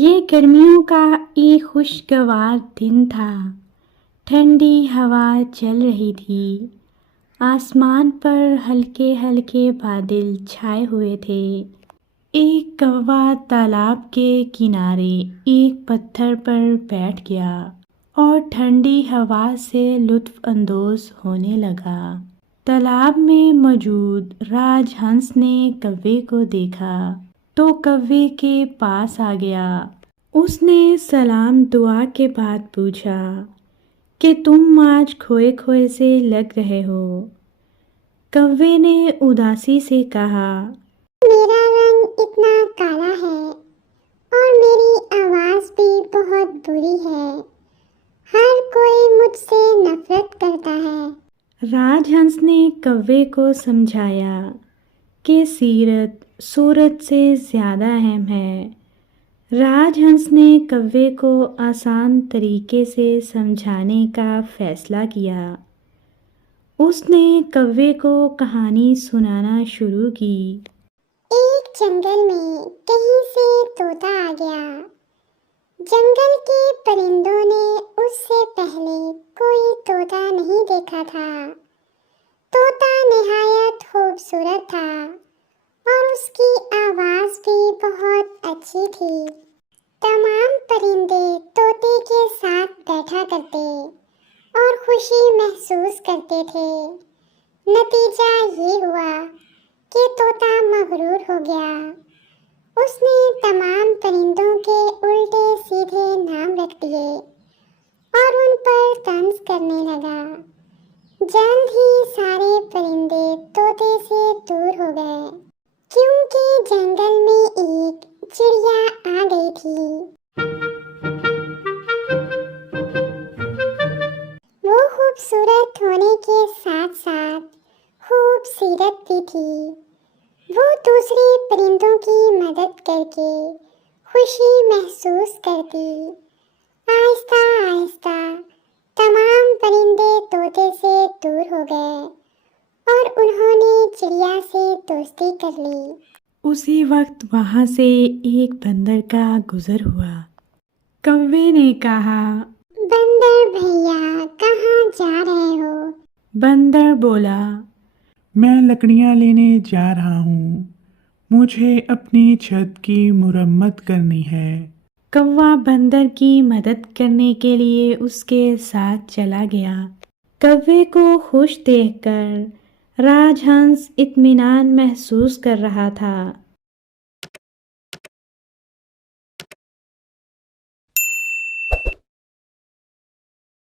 ये गर्मियों का एक खुशगवार दिन था। ठंडी हवा चल रही थी। आसमान पर हल्के हल्के बादल छाए हुए थे। एक कौवा तालाब के किनारे एक पत्थर पर बैठ गया और ठंडी हवा से लुत्फ अंदोज होने लगा। तालाब में मौजूद राजहंस ने कौवे को देखा तो कौवे के पास आ गया। उसने सलाम दुआ के बाद पूछा कि तुम आज खोए खोए से लग रहे हो। कौवे ने उदासी से कहा, मेरा रंग इतना काला है और मेरी आवाज़ भी बहुत बुरी है। हर कोई मुझसे नफरत करता है। राजहंस ने कौवे को समझाया कि सीरत सूरत से ज़्यादा अहम है। राजहंस ने कौवे को आसान तरीके से समझाने का फैसला किया। उसने कौवे को कहानी सुनाना शुरू की। एक जंगल में कहीं से तोता आ गया। जंगल के परिंदों ने उससे पहले कोई तोता नहीं देखा था। तोता निहायत खूबसूरत था और उसकी आवाज़ भी बहुत अच्छी थी। तमाम परिंदे तोते के साथ बैठा करते और खुशी महसूस करते थे। नतीजा ये हुआ कि तोता मगरूर हो गया। उसने तमाम परिंदों के उल्टे सीधे नाम रख दिए और उन पर तंज करने लगा। जल्द ही सारे परिंदे तोते से दूर हो गए क्योंकि जंगल में एक चिड़िया आ गई थी। वो खूबसूरत होने के साथ साथ खूबसूरत भी थी। वो दूसरे परिंदों की मदद करके खुशी महसूस करती। आहिस्ता आहिस्ता तमाम परिंदे तोते से दूर हो गए और उन्होंने चिड़िया से दोस्ती कर ली। उसी वक्त वहाँ से एक बंदर का गुजर हुआ। कौवे ने कहा, बंदर भैया कहाँ जा रहे हो? बंदर बोला, मैं लकड़ियाँ लेने जा रहा हूँ। मुझे अपनी छत की मुरम्मत करनी है। कौवा बंदर की मदद करने के लिए उसके साथ चला गया। कौवे को खुश देखकर राजहंस इत्मीनान महसूस कर रहा था।